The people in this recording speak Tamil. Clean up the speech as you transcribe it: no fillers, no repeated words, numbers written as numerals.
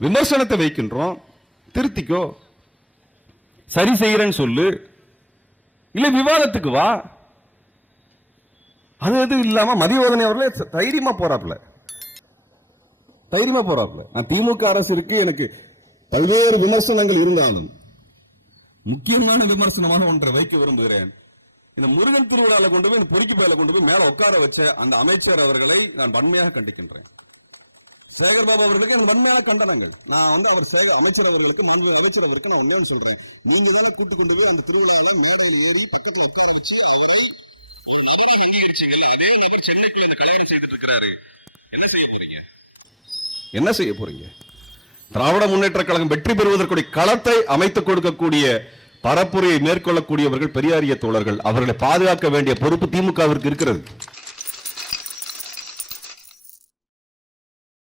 விமர்சனத்தை வைக்கின்றோம், திருத்திக்கோ, சரி செய்யறேன்னு சொல்லு, இல்ல விவாதத்துக்கு வா. அது எது இல்லாம மதியவதனை அவர்களே தைரியமா போறாப்ல. நான் திமுக அரசு இருக்கு, எனக்கு பல்வேறு விமர்சனங்கள் இருந்தாலும் முக்கியமான விமர்சனமான ஒன்றை வைக்க விரும்புகிறேன். இந்த முருகன் திருவிழாவில் கொண்டு போய், இந்த பொறுக்கி பயில கொண்டு போய் மேல உட்கார வச்ச அந்த அமைச்சர் அவர்களை நான் வன்மையாக கண்டிக்கின்றேன். சேகர்பாபு அவர்களுக்கு அந்த வன்மையான கண்டனங்கள். நான் அவர் அமைச்சர் அவர்களுக்கு, நன்றி அமைச்சர் அவருக்கு நான் ஒன்னே சொல்றேன். நீங்க வேலை கூட்டு கொண்டு போய் அந்த திருவிழாவில் மேடையில் ஏறி பக்கத்தில் உட்கார வச்சு என்ன செய்ய போறீங்க? திராவிட முன்னேற்ற கழகம் வெற்றி பெறுவதற்குரிய களத்தை அமைத்துக் கொடுக்கக்கூடிய பரப்புரையை மேற்கொள்ளக்கூடியவர்கள் பெரியாரிய தோழர்கள். அவர்களை பாதுகாக்க வேண்டிய பொறுப்பு திமுகவிற்கு இருக்கிறது.